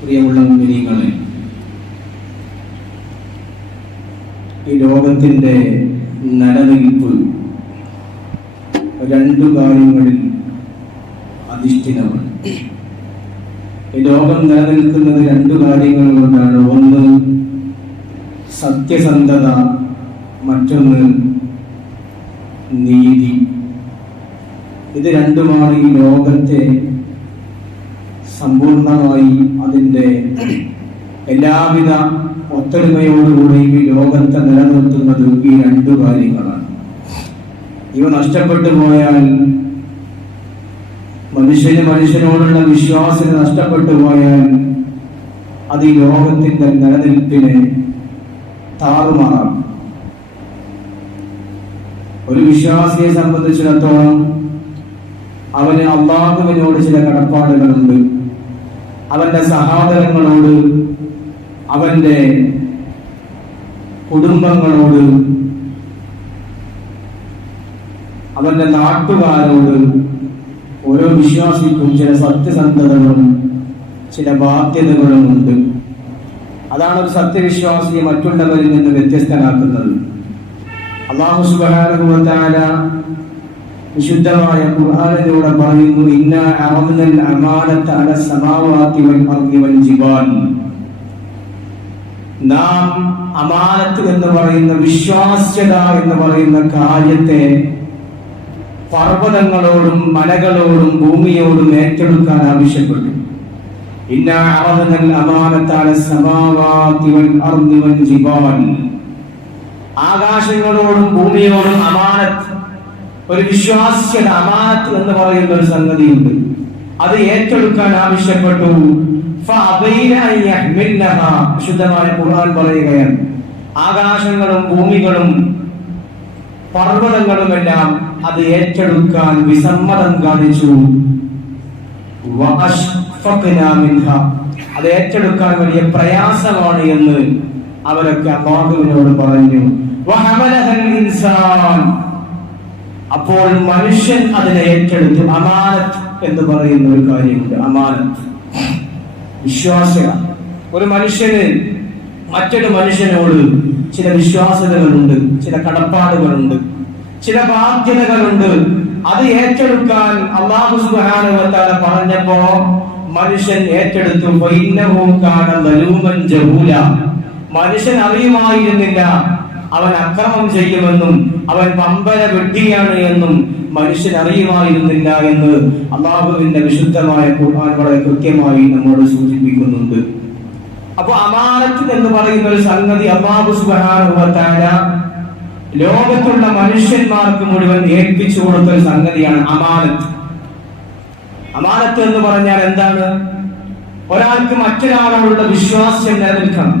പ്രിയമുള്ള മുഅ്മിനീങ്ങളെ, ഈ ലോകത്തിന്റെ നിലനിൽപ്പ് രണ്ടു കാര്യങ്ങളിൽ അധിഷ്ഠിതമാണ്. ഈ ലോകം നിലനിൽക്കുന്നത് രണ്ടു കാര്യങ്ങൾ കൊണ്ടാണ്. ഒന്ന് സത്യസന്ധത, മറ്റൊന്ന് നീതി. ഇത് രണ്ടുമാണ് ഈ ലോകത്തെ സമ്പൂർണമായി അതിൻ്റെ എല്ലാവിധ ഒത്തൊരുമയോടുകൂടെയും ഈ ലോകത്തെ നിലനിർത്തുന്നത് ഈ രണ്ടു കാര്യങ്ങളാണ്. ഇവ നഷ്ടപ്പെട്ടു പോയാൽ മനുഷ്യനോടുള്ള വിശ്വാസ്യത നഷ്ടപ്പെട്ടു പോയാൽ അത് ഈ ലോകത്തിന്റെ നിലനിൽപ്പിനെ താറുമാറാം. ഒരു വിശ്വാസിയെ സംബന്ധിച്ചിടത്തോളം അവന് അല്ലാഹുവിനോട് ചില കടപ്പാടുകളുണ്ട്. അവന്റെ സഹോദരങ്ങളോട്, അവന്റെ കുടുംബങ്ങളോട്, അവന്റെ നാട്ടുകാരോട്, ഓരോ വിശ്വാസിക്കും ചില സത്യസന്ധതകളും ചില ബാധ്യതകളും ഉണ്ട്. അതാണ് ഒരു സത്യവിശ്വാസിയെ മറ്റുള്ളവരിൽ നിന്ന് വ്യത്യസ്തനാക്കുന്നത്. അല്ലാഹു സുബ്ഹാനഹു വ തആല വിശുദ്ധമായ ഖുർആനിലൂടെ പറയുന്നു, ഇന്നാ അറദ്നൽ അമാനത അല സമാവാതി വൽ അർദി വൽ ജിബാൽ. നാം അമാനത്ത് എന്ന് പറയുന്ന വിശ്വാസ്യത എന്ന് പറയുന്ന കാര്യത്തെ പർവ്വതങ്ങളോടും മലകളോടും ഭൂമിയോടും ഏറ്റെടുക്കാൻ ആവശ്യപ്പെട്ടു. ഇന്നാ അറദ്നൽ അമാനത അല സമാവാതി വൽ അർദി വൽ ജിബാൽ. ആകാശങ്ങളോടും ഭൂമിയോടും അമാനത്ത്, ഒരു വിശ്വാസ്യത, അമാനത്ത് എന്ന് പറയുന്ന ഒരു സംഗതിയുണ്ട്. അത് ഏറ്റെടുക്കാൻ ആവശ്യപ്പെട്ടു. വിശുദ്ധമായ ഖുർആൻ പറയുകയാണ്, ആകാശങ്ങളും ഭൂമികളും പർവ്വതങ്ങളുമെല്ലാം അത് ഏറ്റെടുക്കാൻ വിസമ്മതം കാണിച്ചു. അത് ഏറ്റെടുക്കാൻ വലിയ പ്രയാസമാണ് എന്ന് അവരൊക്കെ അല്ലാഹുവിനോട് പറഞ്ഞു. അപ്പോൾ മനുഷ്യൻ അതിനെ ഏറ്റെടുത്തു. അമാനത്ത് എന്ന് പറയുന്ന ഒരു കാര്യമുണ്ട്. അമാനത്ത്, വിശ്വാസ്യത. ഒരു മനുഷ്യന് മറ്റൊരു മനുഷ്യനോട് ചില വിശ്വാസ്യതകളുണ്ട്, ചില കടപ്പാടുകളുണ്ട്, ചില ബാധ്യതകളുണ്ട്. അത് ഏറ്റെടുക്കാൻ അല്ലാഹു സുബ്ഹാനഹു വ തആല പറഞ്ഞപ്പോ മനുഷ്യൻ ഏറ്റെടുത്തു. ഫഇന്നഹു കാന ദലൂമൻ ജഹൂല. മനുഷ്യൻ അറിയുമായിരുന്നില്ല അവൻ അക്രമം ചെയ്യുമെന്നും അവൻ പമ്പര വെട്ടിയാണ് എന്നും മനുഷ്യൻ അറിയുമായിരുന്നില്ല എന്ന് അല്ലാഹുവിന്റെ വിശുദ്ധമായ ഖുർആൻ വളരെ കൃത്യമായി നമ്മോട് സൂചിപ്പിക്കുന്നുണ്ട്. അപ്പൊ അമാനത്ത് എന്ന് പറയുന്ന ഒരു സംഗതി അല്ലാഹു സുബ്ഹാനഹു വ തആല ലോകത്തുള്ള മനുഷ്യന്മാർക്ക് മുഴുവൻ ഏൽപ്പിച്ചു കൊടുത്ത ഒരു സംഗതിയാണ് അമാനത്ത്. അമാനത്ത് എന്ന് പറഞ്ഞാൽ എന്താണ്? ഒരാൾക്ക് മറ്റൊരാളോടുള്ള വിശ്വാസം നിലനിൽക്കണം.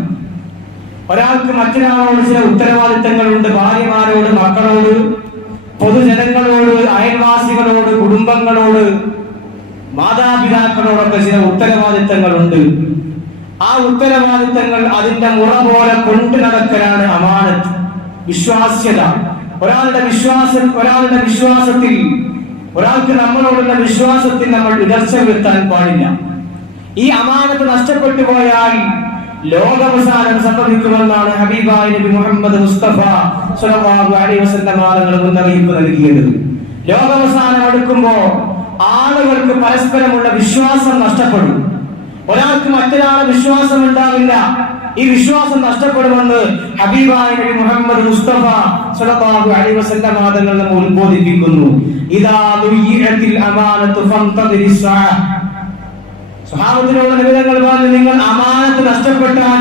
ഒരാൾക്ക് മറ്റൊരാളോട് ചില ഉത്തരവാദിത്തങ്ങളുണ്ട്. ഭാര്യമാരോട്, മക്കളോട്, പൊതുജനങ്ങളോട്, അയൽവാസികളോട്, കുടുംബങ്ങളോട്, മാതാപിതാക്കളോടൊക്കെ ചില ഉത്തരവാദിത്തങ്ങളുണ്ട്. ആ ഉത്തരവാദിത്തങ്ങൾ അതിന്റെ മുറ പോലെ കൊണ്ടു നടക്കലാണ് അമാനത്ത്, വിശ്വാസ്യത. ഒരാളുടെ വിശ്വാസത്തിൽ, ഒരാൾക്ക് നമ്മളോടുള്ള വിശ്വാസത്തിൽ നമ്മൾ ഇടർച്ച വരുത്താൻ പാടില്ല. ഈ അമാനത്ത് നഷ്ടപ്പെട്ടു പോയാൽ ലോകാവസാനം സംഭവിക്കുമെന്നാണ് ഹബീബായ നബി മുഹമ്മദ് മുസ്തഫ സ്വല്ലല്ലാഹു അലൈഹി വസല്ലം തങ്ങൾ മുന്നറിയിപ്പ് നൽകിയത്. ലോകാവസാനം അടുക്കുമ്പോ ആളുകൾക്ക് പരസ്പരമുള്ള വിശ്വാസം നഷ്ടപ്പെടും. ഒരാൾക്ക് മറ്റൊരാളെ വിശ്വാസം ഉണ്ടാവില്ല. ഈ വിശ്വാസം നഷ്ടപ്പെടുമെന്ന് ഹബീബായ നബി മുഹമ്മദ് മുസ്തഫ സ്വല്ലല്ലാഹു അലൈഹി വസല്ലം തങ്ങൾ നമ്മെ ഉത്ബോധിപ്പിക്കുന്നു. ഇദാ ദുയ്യിഅത്തിൽ അമാനത്തു ഫന്തദിരിസ് സഅ. സ്വഹാബത്തിലുള്ള നിബിധങ്ങൾ പറഞ്ഞു, നിങ്ങൾ അമാനത്ത് നഷ്ടപ്പെട്ടാൽ,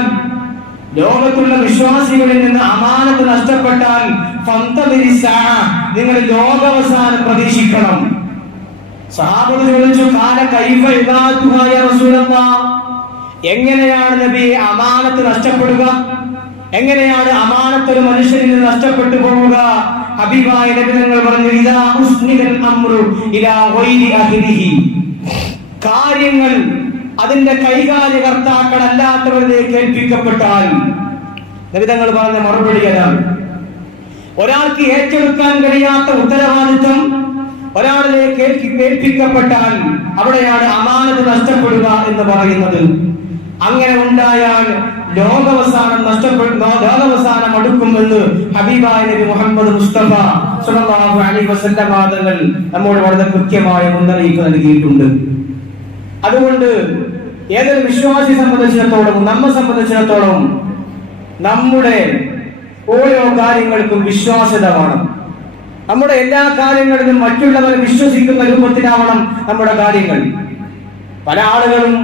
ലോകത്തുള്ള വിശ്വാസികളിൽ നിന്ന് അമാനത്ത് നഷ്ടപ്പെട്ടാൽ ഫന്തദിരിസ് സഅ, നിങ്ങൾ ലോകാവസാനം പ്രതീക്ഷിക്കണം. സ്വഹാബത്ത് ചോദിച്ചു, കാല കൈഫ ഇദാതുഹാ യാ റസൂലല്ലാഹ്, എങ്ങനെയാണ് നബി അമാനത്ത് നഷ്ടപ്പെടുക? എങ്ങനെയാണ് അമാനത്ത് ഒരു മനുഷ്യനിൽ നിന്ന് നഷ്ടപ്പെട്ടു പോവുക? ഹബീബായ നബി തങ്ങൾ പറഞ്ഞു, ഇദാ ഉസ്നിദൽ അംറു ഇലാ ഗൈരി അഹ്ലിഹി, കാര്യങ്ങൾ അതിന്റെ കൈകാര്യകർത്താക്കളല്ലാത്തവരിലേക്ക് ഏൽപ്പിക്കപ്പെട്ടാൽ. നബി തങ്ങൾ പറഞ്ഞ മറുപടി അതാണ്. ഒരാൾക്ക് ഏറ്റെടുക്കാൻ കഴിയാത്ത ഉത്തരവാദിത്വം ഒരാളിലേക്ക് ഏൽപ്പിക്കപ്പെട്ടാൽ അവിടെയാണ് അമാനത്ത് നഷ്ടപ്പെടുക എന്ന് പറയുന്നത്. അങ്ങനെ ഉണ്ടായാൽ ലോകാവസാനം ലോകാവസാനം അടുക്കുമെന്ന് ഹബീബായ നബി മുഹമ്മദ് മുസ്തഫ സ്വല്ലല്ലാഹു അലൈഹി വസല്ലം തങ്ങൾ നമ്മോട് വളരെ കൃത്യമായ മുന്നറിയിപ്പ് നൽകിയിട്ടുണ്ട്. അതുകൊണ്ട് ഏതൊരു വിശ്വാസി സംബന്ധിച്ചിടത്തോളം നമ്മെ സംബന്ധിച്ചിടത്തോളം നമ്മുടെ ഓരോ കാര്യങ്ങൾക്കും വിശ്വാസ്യത വേണം. നമ്മുടെ എല്ലാ കാര്യങ്ങളിലും മറ്റുള്ളവരെ വിശ്വസിക്കുന്ന രൂപത്തിലാവണം നമ്മുടെ കാര്യങ്ങൾ. പല ആളുകളും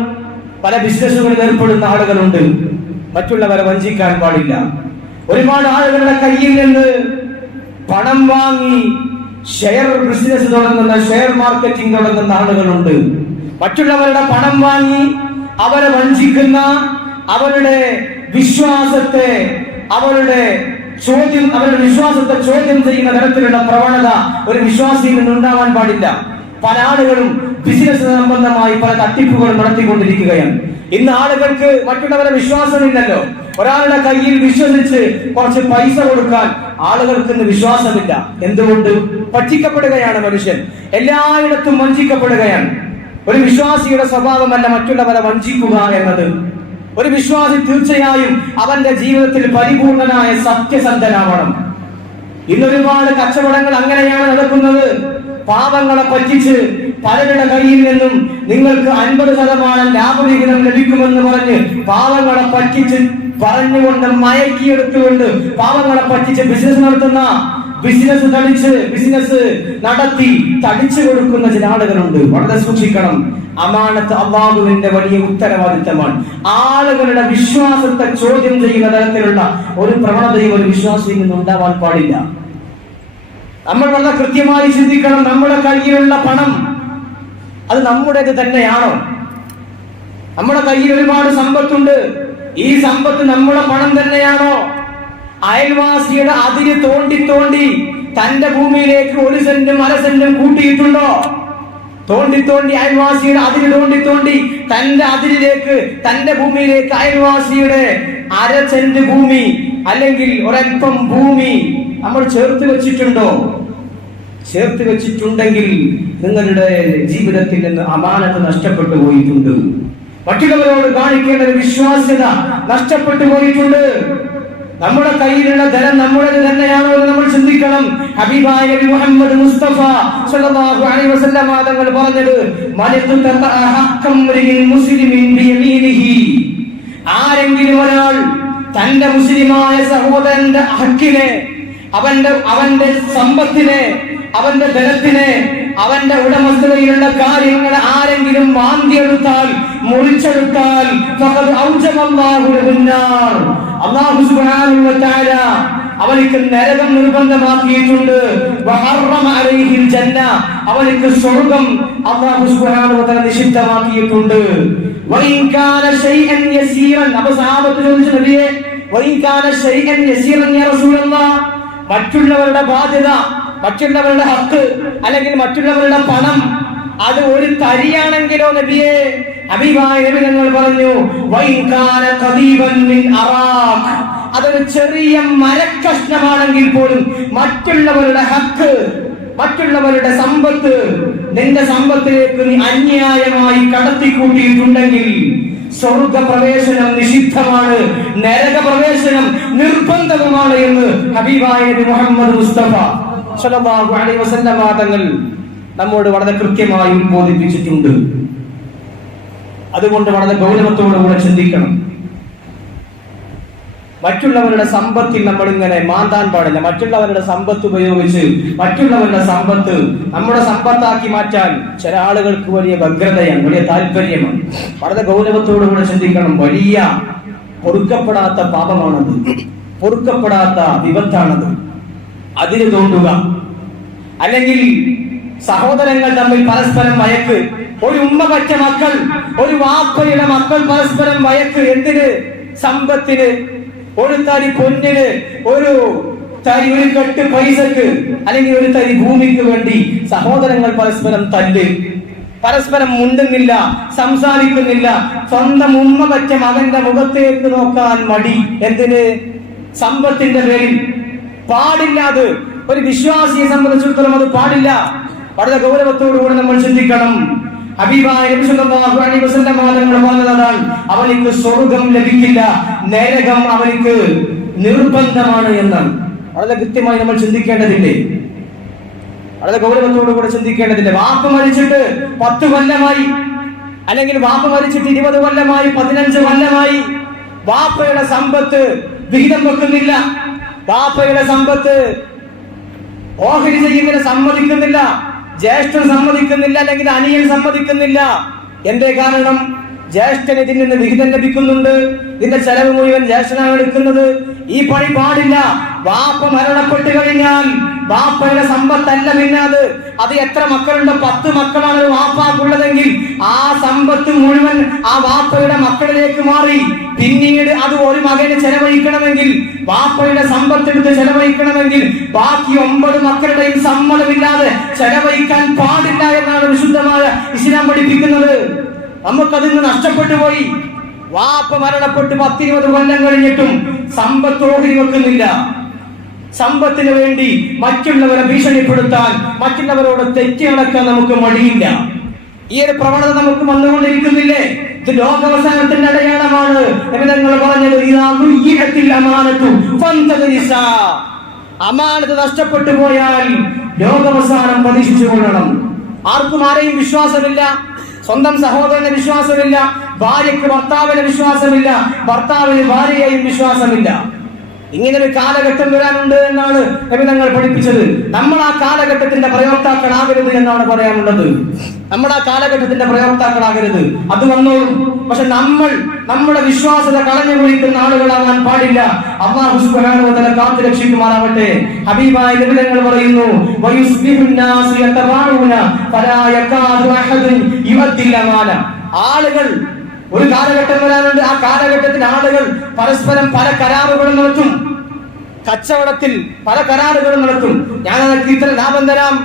പല ബിസിനസ്സുകളിൽ ഏർപ്പെടുന്ന ആളുകളുണ്ട്. മറ്റുള്ളവരെ വഞ്ചിക്കാൻ പാടില്ല. ഒരുപാട് ആളുകളുടെ കയ്യിൽ നിന്ന് പണം വാങ്ങി ഷെയർ ബിസിനസ് തുടങ്ങുന്ന, ഷെയർ മാർക്കറ്റിംഗ് തുടങ്ങുന്ന ആളുകളുണ്ട്. മറ്റുള്ളവരുടെ പണം വാങ്ങി അവരെ വഞ്ചിക്കുന്ന, അവരുടെ വിശ്വാസത്തെ അവരുടെ വിശ്വാസത്തെ ചോദ്യം ചെയ്യുന്ന തരത്തിലുള്ള പ്രവണത ഒരു വിശ്വാസിയിൽ നിന്നുണ്ടാവാൻ പാടില്ല. പല ആളുകളും ബിസിനസ് സംബന്ധമായി പല തട്ടിപ്പുകളും നടത്തിക്കൊണ്ടിരിക്കുകയാണ്. ഇന്ന് ആളുകൾക്ക് മറ്റുള്ളവരെ വിശ്വാസമില്ലല്ലോ. ഒരാളുടെ കയ്യിൽ വിശ്വസിച്ച് കുറച്ച് പൈസ കൊടുക്കാൻ ആളുകൾക്ക് ഇന്ന് വിശ്വാസമില്ല. എന്തുകൊണ്ട്? പറ്റിക്കപ്പെടുകയാണ് മനുഷ്യൻ. എല്ലായിടത്തും വഞ്ചിക്കപ്പെടുകയാണ്. ഒരു വിശ്വാസിയുടെ സ്വഭാവമല്ല മറ്റുള്ളവരെ വഞ്ചിക്കുക എന്നത്. ഒരു വിശ്വാസി തീർച്ചയായും അവന്റെ ജീവിതത്തിൽ പരിപൂർണനായ സത്യസന്ധനാവണം. ഇന്നൊരുപാട് കച്ചവടങ്ങൾ അങ്ങനെയാണ് നടക്കുന്നത്. പാവങ്ങളെ പറ്റിച്ച് പലരുടെ കയ്യിൽ നിന്നും നിങ്ങൾക്ക് 50% ലാഭവിഹിതം ലഭിക്കുമെന്ന് പറഞ്ഞ് പാവങ്ങളെ പറ്റിച്ച് പറഞ്ഞുകൊണ്ട് മയക്കിയെടുത്തുകൊണ്ട് പാവങ്ങളെ പറ്റിച്ച് ബിസിനസ് നടത്തുന്ന, ബിസിനസ് നടത്തി തടിച്ചു കൊടുക്കുന്ന ചില ആളുകളുണ്ട്. വളരെ സൂക്ഷിക്കണം. അമാനത്ത് അല്ലാഹുവിന്റെ വലിയ ഉത്തരവാദിത്തമാണ്. ആളുകളുടെ വിശ്വാസത്തെ ചോദ്യം ചെയ്യുന്ന തരത്തിലുള്ള ഒരു പ്രവണതയും ഒരു വിശ്വാസിയിൽ നിന്ന് ഉണ്ടാവാൻ പാടില്ല. നമ്മൾ വളരെ കൃത്യമായി ചിന്തിക്കണം. നമ്മുടെ കയ്യിലുള്ള പണം അത് നമ്മുടേത് തന്നെയാണോ? നമ്മുടെ കയ്യിൽ ഒരുപാട് സമ്പത്തുണ്ട്. ഈ സമ്പത്ത് നമ്മുടെ പണം തന്നെയാണോ? അയൽവാസിയുടെ അതിര് തോണ്ടി തന്റെ ഭൂമിയിലേക്ക് 1 സെന്റും 1/2 സെന്റും കൂട്ടിയിട്ടുണ്ടോ? തോണ്ടി അയൽവാസിയുടെ അതിര് തോണ്ടി തന്റെ അതിരിലേക്ക്, തന്റെ ഭൂമിയിലേക്ക് അയൽവാസിയുടെ 1/2 സെന്റ് ഭൂമി അല്ലെങ്കിൽ ഒരൽപ്പം ഭൂമി നമ്മൾ ചേർത്ത് വെച്ചിട്ടുണ്ടോ? ചേർത്ത് വെച്ചിട്ടുണ്ടെങ്കിൽ നിങ്ങളുടെ ജീവിതത്തിൽ നിന്ന് അമാനത്ത് നഷ്ടപ്പെട്ടു പോയിട്ടുണ്ട്. മറ്റുള്ളവരോട് കാണിക്കേണ്ട ഒരു വിശ്വാസ്യത നഷ്ടപ്പെട്ടു പോയിട്ടുണ്ട്. നമ്മുടെ കയ്യിലുള്ള ധനം നമ്മുടേത് തന്നെയാണോ എന്ന് നമ്മൾ ചിന്തിക്കണം. ഹബീബായ നബി മുഹമ്മദ് മുസ്തഫ സ്വല്ലല്ലാഹു അലൈഹി വസല്ലം തങ്ങൾ പറഞ്ഞത്, ആരെങ്കിലും ഒരാൾ തന്റെ മുസ്ലിമായ സഹോദരന്റെ ഹക്കിനെ, അവന്റെ സമ്പത്തിനെ, അവന്റെ ധനത്തിനെ, അവന്റെ ഉടമസ്ഥതയിലുള്ള കാര്യങ്ങളെ ആരെങ്കിലും മാന്തിയെടുത്താൽ, മുറിച്ചെടുത്താൽ, അല്ലാഹു സുബ്ഹാനഹു വ തആല അവർക്ക് നരകം നിർബന്ധമാക്കിയിട്ടുണ്ട്. അവർക്ക് സ്വർഗ്ഗം അല്ലാഹു സുബ്ഹാനഹു വ തആല നിഷിദ്ധമാക്കിയിട്ടുണ്ട്. മറ്റുള്ളവരുടെ ബാധ്യത, മറ്റുള്ളവരുടെ ഹക്ക് അല്ലെങ്കിൽ മറ്റുള്ളവരുടെ പണം അത് ഒരു തരിയാണെങ്കിലോ നബിയെ, ഹബീബായ നബി തങ്ങൾ പറഞ്ഞു, അതൊരു ചെറിയ മരക്കഷ്ണമാണെങ്കിൽ പോലും മറ്റുള്ളവരുടെ ഹക്ക്, മറ്റുള്ളവരുടെ സമ്പത്ത്, നിന്റെ സമ്പത്തിലേക്ക് നീ അന്യായമായി കടത്തിക്കൂട്ടിയിട്ടുണ്ടെങ്കിൽ സ്വർഗ പ്രവേശനം നിഷിദ്ധമാണ്, നരക പ്രവേശനം നിർബന്ധവുമാണ് എന്ന് ഹബീബായ നബി മുഹമ്മദ് മുസ്തഫ സ്വല്ലല്ലാഹു അലൈഹി വസല്ലം തങ്ങൾ നമ്മോട് വളരെ കൃത്യമായി ഉദ്ബോധിപ്പിച്ചിട്ടുണ്ട്. അതുകൊണ്ട് വളരെ ഗൗരവത്തോടുകൂടെ ചിന്തിക്കണം. മറ്റുള്ളവരുടെ സമ്പത്തിൽ നമ്മൾ ഇങ്ങനെ മാന്താൻ പാടില്ല. മറ്റുള്ളവരുടെ സമ്പത്ത് ഉപയോഗിച്ച് മറ്റുള്ളവരുടെ സമ്പത്ത് നമ്മുടെ സമ്പത്താക്കി മാറ്റാൻ ചില ആളുകൾക്ക് വലിയ വ്യഗ്രതയാണ്, വലിയ താല്പര്യമാണ്. വളരെ ഗൗരവത്തോടുകൂടെ ചിന്തിക്കണം. വലിയ പൊറുക്കപ്പെടാത്ത പാപമാണത്, പൊറുക്കപ്പെടാത്ത വിപത്താണത്. അതിന് തോണ്ടുക, അല്ലെങ്കിൽ സഹോദരങ്ങൾ തമ്മിൽ പരസ്പരം വഴക്ക്, ഒരു ഉമ്മ പറ്റ മക്കൾ, ഒരു വാപ്പയുടെ മക്കൾ പരസ്പരം വഴക്ക്. എന്തിന്? സമ്പത്തിന്, ഒരു തരി പൊന്നിന്, ഒരു കെട്ട് പൈസക്ക്, അല്ലെങ്കിൽ ഒരു തരി ഭൂമിക്ക് വേണ്ടി സഹോദരങ്ങൾ പരസ്പരം തല്ല്, പരസ്പരം മുണ്ടുന്നില്ല, സംസാരിക്കുന്നില്ല. സ്വന്തം ഉമ്മ പറ്റ മകന്റെ മുഖത്തേക്ക് നോക്കാൻ മടി. എന്തിന്? സമ്പത്തിന്റെ പേരിൽ. പാടില്ലാതെ ഒരു വിശ്വാസിയെ സംബന്ധിച്ചിടത്തോളം അത് പാടില്ല. വളരെ ഗൗരവത്തോടുകൂടി നമ്മൾ ചിന്തിക്കണം. ഹബീബായ നബി സല്ലല്ലാഹു അലൈഹി വസല്ലം തങ്ങൾ പറഞ്ഞതാണ്, അവനിക്ക് സ്വർഗ്ഗം ലഭിക്കില്ല, നരകം അവനിക്ക് നിർബന്ധമാണ് എന്നാണ്. വളരെ കൃത്യമായി നമ്മൾ ചിന്തിക്കേണ്ടതില്ലേ? വളരെ ഗൗരവത്തോടുകൂടെ ചിന്തിക്കേണ്ടതില്ലേ? വാപ്പ മരിച്ചിട്ട് 10 കൊല്ലമായി, അല്ലെങ്കിൽ വാപ്പ മരിച്ചിട്ട് 20 കൊല്ലമായി, 15 കൊല്ലമായി, വാപ്പയുടെ സമ്പത്ത് വിഹിതം വെക്കുന്നില്ല, വാപ്പയുടെ സമ്പത്ത് ഓഹരി ചെയ്യുന്നതിന് സമ്മതിക്കുന്നില്ല, ജ്യേഷ്ഠൻ സമ്മതിക്കുന്നില്ല, അല്ലെങ്കിൽ അനിയൻ സമ്മതിക്കുന്നില്ല. എന്തേ കാരണം? ജ്യേഷ്ഠന് ഇതിൽ നിന്ന് വിഹിതം ലഭിക്കുന്നുണ്ട്, ഇതിന്റെ ചെലവ് മുഴുവൻ ജ്യേഷ്ഠനാണ് എടുക്കുന്നത്. ഈ പണി പാടില്ല. വാപ്പ മരണപ്പെട്ട് കഴിഞ്ഞാൽ വാപ്പയുടെ സമ്പത്തല്ല പിന്നെ അത് എത്ര മക്കളുണ്ട്? 10 മക്കളാണ് വാപ്പാക്കുള്ളതെങ്കിൽ ആ സമ്പത്ത് മുഴുവൻ ആ വാപ്പയുടെ മക്കളിലേക്ക് മാറി. പിന്നീട് അത് ഒരു മകന് ചെലവഴിക്കണമെങ്കിൽ, വാപ്പയുടെ സമ്പത്തെടുത്ത് ചെലവഴിക്കണമെങ്കിൽ ബാക്കി 9 മക്കളുടെയും സമ്മതമില്ലാതെ ചെലവഴിക്കാൻ പാടില്ല എന്നാണ് വിശുദ്ധമായ ഇസ്ലാം പഠിപ്പിക്കുന്നത്. നമുക്കതിന്ന് നഷ്ടപ്പെട്ടു പോയി. വാപ്പ മരണപ്പെട്ട് 10-20 കൊല്ലം കഴിഞ്ഞിട്ടും സമ്പത്ത് ഓഹരി വെക്കുന്നില്ല. സമ്പത്തിന് വേണ്ടി മറ്റുള്ളവരെ ഭീഷണിപ്പെടുത്താൻ, മറ്റുള്ളവരോട് തെറ്റി നടക്കാൻ നമുക്ക് മടിയില്ല. ഈ ഒരു പ്രവണത നമുക്ക് വന്നുകൊണ്ടിരിക്കുന്നില്ലേ? ഇത് ലോകാവസാനത്തിന്റെ അടയാളമാണ്. നബിതങ്ങൾ പറഞ്ഞത്, അമാനത്ത് നഷ്ടപ്പെട്ടു പോയാൽ ലോകാവസാനം പ്രതീക്ഷിച്ചു കൊള്ളണം. ആർക്കും ആരെയും വിശ്വാസമില്ല, സ്വന്തം സഹോദരന് വിശ്വാസമില്ല, ഭാര്യയ്ക്ക് ഭർത്താവിന് വിശ്വാസമില്ല, ഭർത്താവിന് ഭാര്യയെയും വിശ്വാസമില്ല. ഇങ്ങനൊരു കാലഘട്ടം വരാനുണ്ട് എന്നാണ് നബിതങ്ങൾ പഠിപ്പിച്ചത്. നമ്മൾ ആ കാലഘട്ടത്തിന്റെ പ്രയോക്താക്കളാകരുത് എന്നാണ് പറയാനുള്ളത്. നമ്മൾ ആ കാലഘട്ടത്തിന്റെ പ്രയോക്താക്കളാകരുത്. അത് വന്നോളും. പക്ഷെ നമ്മുടെ വിശ്വാസത കളഞ്ഞു കുളിക്കുന്ന ആളുകളാകാൻ പാടില്ല. അല്ലാഹു സുബ്ഹാനഹു വ തആല കാത്തു രക്ഷിക്കുമാറാവട്ടെ. ഹബീബായ നബിതങ്ങൾ പറയുന്നു, വയുസ്ബിഹുന്നാസു യതബാഊന ഫലാ യകാദു അഹദുൻ യുഅദ്ദിൽ അമാന. ആളുകൾ, ഒരു കാലഘട്ടം വരാനുണ്ട്. ആ കാലഘട്ടത്തിൽ ആളുകൾ പരസ്പരം പല കരാറുകളും നടത്തും. കച്ചവടത്തിൽ പല കരാറുകളും നടത്തും. ഞാൻ നിനക്ക് ഇത്ര ലാഭം തരാം,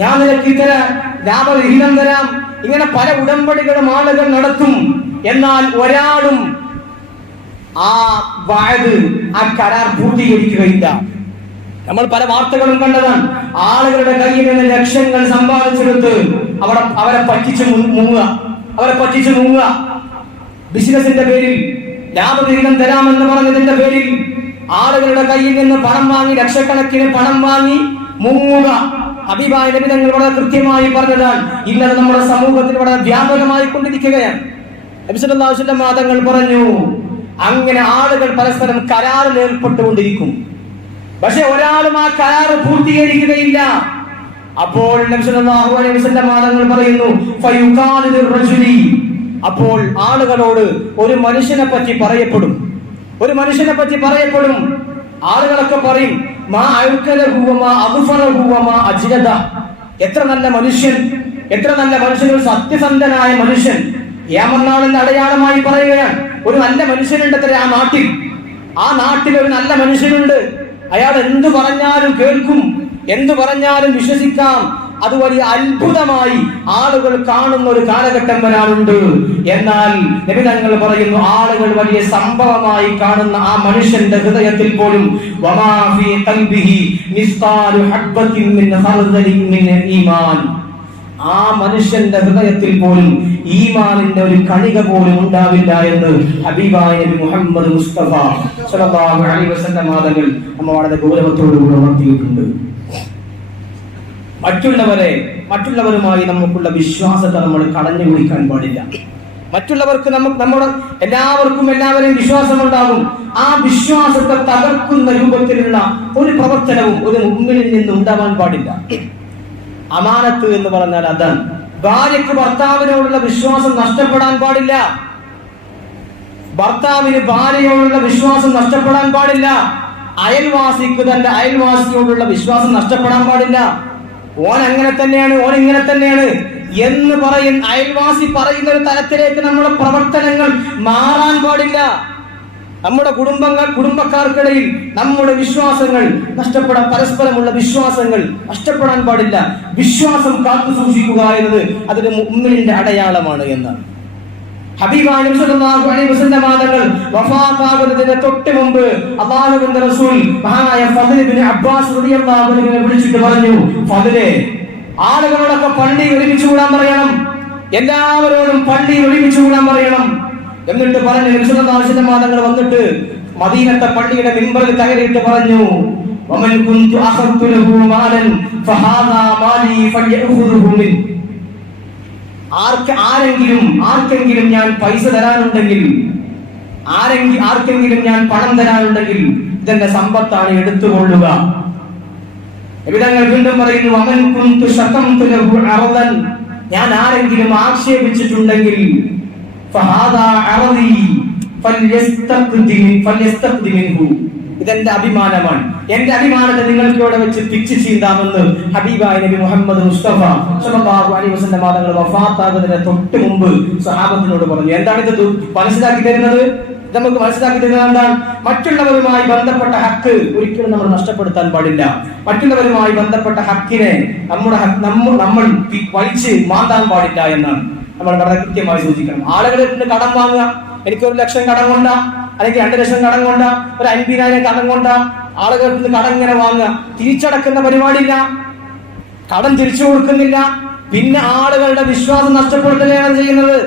ഞാൻ നിനക്ക് ഇത്ര ലാഭവിഹിതം തരാം, ഇങ്ങനെ പല ഉടമ്പടികളും ആളുകൾ നടത്തും. എന്നാൽ ഒരാളും ആ കരാർ പൂർത്തീകരിക്കുകയില്ല. നമ്മൾ പല വാർത്തകളും കണ്ടതാണ്. ആളുകളുടെ കയ്യിൽ നിന്ന് ലക്ഷങ്ങൾ സമ്പാദിച്ചെടുത്ത് അവരെ പറ്റിച്ചു മുങ്ങുക. ബിസിനസിന്റെ പേരിൽ, ലാഭവിഹിതം തരാമെന്ന് പറഞ്ഞതിന്റെ പേരിൽ ആളുകളുടെ കയ്യിൽ നിന്ന് പണം വാങ്ങി, ലക്ഷക്കണക്കിന് പണം വാങ്ങി മുങ്ങുക. ഹബീബായ നബി തങ്ങൾ വളരെ കൃത്യമായി പറഞ്ഞതാണ്. ഇന്നത് നമ്മുടെ സമൂഹത്തിൽ വളരെ വ്യാപകമായി കൊണ്ടിരിക്കുകയാണ്. നബി സല്ലല്ലാഹു അലൈഹി വസല്ലം തങ്ങൾ പറഞ്ഞു, അങ്ങനെ ആളുകൾ പരസ്പരം കരാറിൽ ഏർപ്പെട്ടുകൊണ്ടിരിക്കും. പക്ഷെ ഒരാളും ആ കരാറ് പൂർത്തീകരിക്കുകയില്ല. അപ്പോൾ നബി സല്ലല്ലാഹു അലൈഹി വസല്ലം തങ്ങൾ പറയുന്നു, ഫയുഖാലു ലിർറജുലി, അപ്പോൾ ആളുകളോട് ഒരു മനുഷ്യനെ പറ്റി പറയപ്പെടും. ആളുകളൊക്കെ പറയും, മാ അൽകലഹു വമാ അഗ്ഫറഹു വമാ അജ്ലദ. എത്ര നല്ല മനുഷ്യൻ, ഒരു സത്യസന്ധനായ മനുഷ്യൻ. ഖിയാമത്ത് അടയാളമായി പറയുകയാണ്, ഒരു നല്ല മനുഷ്യനുണ്ട് ആ നാട്ടിൽ ഒരു നല്ല മനുഷ്യനുണ്ട്. അയാൾ എന്തു പറഞ്ഞാലും കേൾക്കും, എന്തു പറഞ്ഞാലും വിശ്വസിക്കാം. അത് വലിയ അത്ഭുതമായി ആളുകൾ കാണുന്ന ഒരു കാലഘട്ടം വരാനുണ്ട്. എന്നാൽ നബി തങ്ങൾ പറയുന്നു, ആളുകൾ വലിയ സംഭവമായി കാണുന്ന ആ മനുഷ്യന്റെ ഹൃദയത്തിൽ പോലും വമാ ഫീ ഖൽബിഹി മിസ്ഖാലു ഹബ്ബത്തിൻ മിൻ ഖർദലിൻ മിൻ ഈമാൻ, ആ മനുഷ്യന്റെ ഹൃദയത്തിൽ പോലും ഈമാനിന്റെ ഒരു കണിക പോലും ഉണ്ടാവില്ല എന്ന് ഹബീബായ നബി മുഹമ്മദ് മുസ്തഫ സ്വല്ലല്ലാഹു അലൈഹി വസല്ലം തങ്ങൾ നമ്മൾ വളരെ ഗൗരവത്തോടുകൂടി ഉണർത്തിയിട്ടുണ്ട്. മറ്റുള്ളവരുമായി നമുക്കുള്ള വിശ്വാസത്തെ നമ്മൾ കളഞ്ഞു കുടിക്കാൻ പാടില്ല. മറ്റുള്ളവർക്ക് എല്ലാവരെയും വിശ്വാസമുണ്ടാകും. ആ വിശ്വാസത്തെ തകർക്കുന്ന രൂപത്തിലുള്ള ഒരു പ്രവർത്തനവും ഒരു മുമ്പിൽ നിന്ന് ഉണ്ടാവാൻ പാടില്ല. അമാനത്ത് എന്ന് പറഞ്ഞാൽ അതാണ്. ഭാര്യയ്ക്ക് ഭർത്താവിനോടുള്ള വിശ്വാസം നഷ്ടപ്പെടാൻ പാടില്ല. ഭർത്താവിന് ഭാര്യയോടുള്ള വിശ്വാസം നഷ്ടപ്പെടാൻ പാടില്ല. അയൽവാസിക്ക് തന്റെ അയൽവാസിയോടുള്ള വിശ്വാസം നഷ്ടപ്പെടാൻ പാടില്ല. ഓൻ അങ്ങനെ തന്നെയാണ്, ഓൻ ഇങ്ങനെ തന്നെയാണ് എന്ന് അയൽവാസി പറയുന്ന ഒരു തലത്തിലേക്ക് നമ്മുടെ പ്രവർത്തനങ്ങൾ മാറാൻ പാടില്ല. നമ്മുടെ കുടുംബക്കാർക്കിടയിൽ നമ്മുടെ വിശ്വാസങ്ങൾ പരസ്പരമുള്ള വിശ്വാസങ്ങൾ നഷ്ടപ്പെടാൻ പാടില്ല. വിശ്വാസം കാത്തു സൂക്ഷിക്കുക എന്നത് അതിന്റെ മുഅ്മിനിന്റെ അടയാളമാണ് എന്നാണ്. ഹബീബായ നബി സല്ലല്ലാഹു അലൈഹി വസല്ലം തങ്ങൾ വഫാത്താകുന്നതിന് തൊട്ട് മുമ്പ് അല്ലാഹുവിന്റെ റസൂൽ മഹാനായ ഫദ്ൽ ഇബ്നു അബ്ബാസ് റളിയല്ലാഹു അൻഹുവിനെ വിളിച്ചിട്ട് പറഞ്ഞു, ഫദ്ലേ, ആളുകളോടൊക്കെ പള്ളി ഒരുമിച്ച് കൂടാൻ പറയണം. എല്ലാവരോടും പള്ളിയിൽ ഒരുമിച്ച് കൂടാൻ പറയണം. എന്നിട്ട് പറഞ്ഞു വിശുദ്ധമാതങ്ങൾ വന്നിട്ട് മദീനത്തെ പള്ളിയുടെ മിമ്പറിൽ കയറിയിട്ട് പറഞ്ഞു, വമൻ കുന്തു അഖദ്തു ലഹു മാലൻ ഫഹാദാ മാലി ഫൽയഖുദുഹു മിൻ. ആർക്കെങ്കിലും ഞാൻ പൈസ തരാനുണ്ടെങ്കിൽ, ആർക്കെങ്കിലും ഞാൻ പണം തരാനുണ്ടെങ്കിൽ ഇതെന്റെ സമ്പത്താണ്, എടുത്തുകൊള്ളുക. നബിതങ്ങൾ വീണ്ടും പറയുന്നു, വമൻ കുന്തു ശതംതു ലഹു അർദൻ. ഞാൻ ആരെങ്കിലും ആക്ഷേപിച്ചിട്ടുണ്ടെങ്കിൽ ഫഹാദാ അർദി ഫൽയസ്തഖ്ദി മിൻഹു. ഇതെന്റെ അഭിമാനമാണ്, എന്റെ അഭിമാനത്തെ നിങ്ങൾക്ക് ഇവിടെ വെച്ച് പിച്ച് ചീന്താമെന്ന് ഹബീബായ നബി മുഹമ്മദ് മുസ്തഫ സ്വല്ലല്ലാഹു അലൈഹി വസല്ലം തങ്ങൾ വഫാത്താകുന്നതിന് തൊട്ട് മുമ്പ് സ്വഹാബത്തിനോട് പറഞ്ഞു. എന്താണ് ഇത് മനസ്സിലാക്കി തരുന്നത്? നമുക്ക് മനസ്സിലാക്കി തരുന്നത് എന്താണ്? മറ്റുള്ളവരുമായി ബന്ധപ്പെട്ട ഹക്ക് ഒരിക്കലും നമ്മൾ നഷ്ടപ്പെടുത്താൻ പാടില്ല. മറ്റുള്ളവരുമായി ബന്ധപ്പെട്ട ഹക്കിനെ നമ്മൾ വലിച്ച് മാന്താൻ പാടില്ല എന്നാണ് നമ്മൾ വളരെ കൃത്യമായി സൂചിക്കണം. ആളുകളിൽ നിന്ന് കടം വാങ്ങുക, എനിക്ക് 1 ലക്ഷം കടം കൊണ്ട, അല്ലെങ്കിൽ 2 ലക്ഷം കടം കൊണ്ട, ഒരു 50,000 കടം കൊണ്ട, ആളുകളിൽ നിന്ന് കടം ഇങ്ങനെ വാങ്ങുക, തിരിച്ചടക്കുന്ന പരിപാടിയില്ല, കടം തിരിച്ചു കൊടുക്കുന്നില്ല, പിന്നെ ആളുകളുടെ വിശ്വാസം നഷ്ടപ്പെടുത്തുകയാണ് ചെയ്യുന്നത്.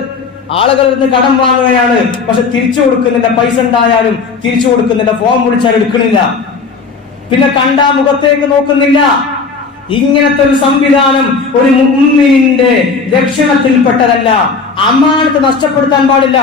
ആളുകളിൽ നിന്ന് കടം വാങ്ങുകയാണ്, പക്ഷെ തിരിച്ചു കൊടുക്കുന്നില്ല. പൈസ ഉണ്ടായാലും തിരിച്ചു കൊടുക്കുന്നില്ല, ഫോൺ വിളിച്ചാൽ എടുക്കണില്ല, പിന്നെ കണ്ടാ മുഖത്തേക്ക് നോക്കുന്നില്ല. ഇങ്ങനത്തെ ഒരു സംവിധാനം ഒരു മുഅ്മിനിന്റെ ലക്ഷണത്തിൽപ്പെട്ടതല്ല. അമാനത്ത് നഷ്ടപ്പെടുത്താൻ പാടില്ല.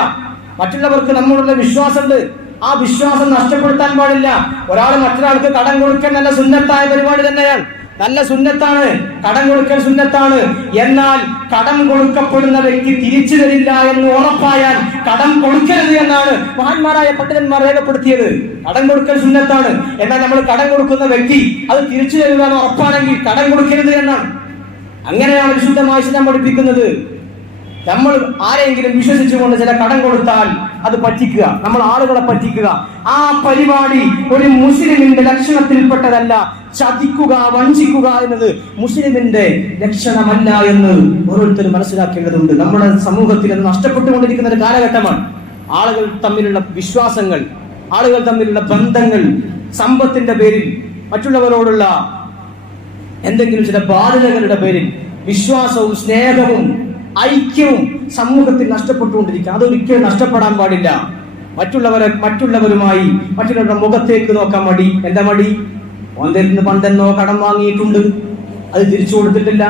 മറ്റുള്ളവർക്ക് നമ്മളുടെ വിശ്വാസമുണ്ട്, ആ വിശ്വാസം നഷ്ടപ്പെടുത്താൻ പാടില്ല. ഒരാൾ മറ്റൊരാൾക്ക് കടം കൊടുക്കാൻ നല്ല സുന്നത്തായ പരിപാടി തന്നെയാണ്, നല്ല സുന്നത്താണ്, കടം കൊടുക്കൽ സുന്നത്താണ്. എന്നാൽ കടം കൊടുക്കപ്പെടുന്ന വ്യക്തി തിരിച്ചു തരില്ല എന്ന് ഉറപ്പായാൽ കടം കൊടുക്കരുത് എന്നാണ് മഹാന്മാരായ പണ്ഡിതന്മാർ രേഖപ്പെടുത്തിയത്. കടം കൊടുക്കൽ സുന്നത്താണ്, എന്നാൽ നമ്മൾ കടം കൊടുക്കുന്ന വ്യക്തി അത് തിരിച്ചു തരില്ല എന്ന് ഉറപ്പാണെങ്കിൽ കടം കൊടുക്കരുത് എന്നാണ്. അങ്ങനെയാണ് വിശുദ്ധമായ ഇസ്ലാം പഠിപ്പിക്കുന്നത്. നമ്മൾ ആരെങ്കിലും വിശ്വസിച്ചുകൊണ്ട് ചില കടം കൊടുത്താൽ അത് പറ്റിക്കുക, നമ്മൾ ആളുകളെ പറ്റിക്കുക, ആ പരിപാടി ഒരു മുസ്ലിമിന്റെ ലക്ഷണത്തിൽപ്പെട്ടതല്ല. ചതിക്കുക, വഞ്ചിക്കുക എന്നത് മുസ്ലിമിന്റെ ലക്ഷണമല്ല എന്ന് ഓരോരുത്തരും മനസ്സിലാക്കേണ്ടതുണ്ട്. നമ്മുടെ സമൂഹത്തിൽ അത് നഷ്ടപ്പെട്ടുകൊണ്ടിരിക്കുന്ന ഒരു കാലഘട്ടമാണ്. ആളുകൾ തമ്മിലുള്ള വിശ്വാസങ്ങൾ, ആളുകൾ തമ്മിലുള്ള ബന്ധങ്ങൾ, സമ്പത്തിന്റെ പേരിൽ, മറ്റുള്ളവരോടുള്ള എന്തെങ്കിലും ചില ബാധ്യതകളുടെ പേരിൽ വിശ്വാസവും സ്നേഹവും ഐക്യവും സമൂഹത്തിൽ നഷ്ടപ്പെട്ടുകൊണ്ടിരിക്കുക. അതൊരിക്കലും നഷ്ടപ്പെടാൻ പാടില്ല. മറ്റുള്ളവരുമായി മറ്റുള്ളവരുടെ മുഖത്തേക്ക് നോക്കാൻ മടി. എന്താ മടി? ഓന്റെ പണ്ടെന്നോ കടം വാങ്ങിയിട്ടുണ്ട്, അത് തിരിച്ചു കൊടുത്തിട്ടില്ല.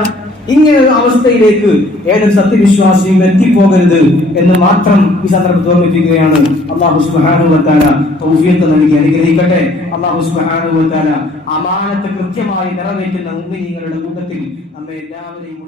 ഇങ്ങനെ ഒരു അവസ്ഥയിലേക്ക് ഏതൊരു സത്യവിശ്വാസിയും എത്തിപ്പോകരുത് എന്ന് മാത്രം ഈ സന്ദർഭത്തിൽ ഓർമ്മിപ്പിക്കുകയാണ്. അല്ലാഹു സുബ്ഹാനഹു വ തആല തൗഫീഖ് നൽകി അനുഗ്രഹിക്കട്ടെ. അല്ലാഹു സുബ്ഹാനഹു വ തആല അമാനത്ത് കൃത്യമായി നിറവേറ്റുന്ന മുഅ്മിനീങ്ങളുടെ കൂട്ടത്തിൽ നമ്മെ എല്ലാവരെയും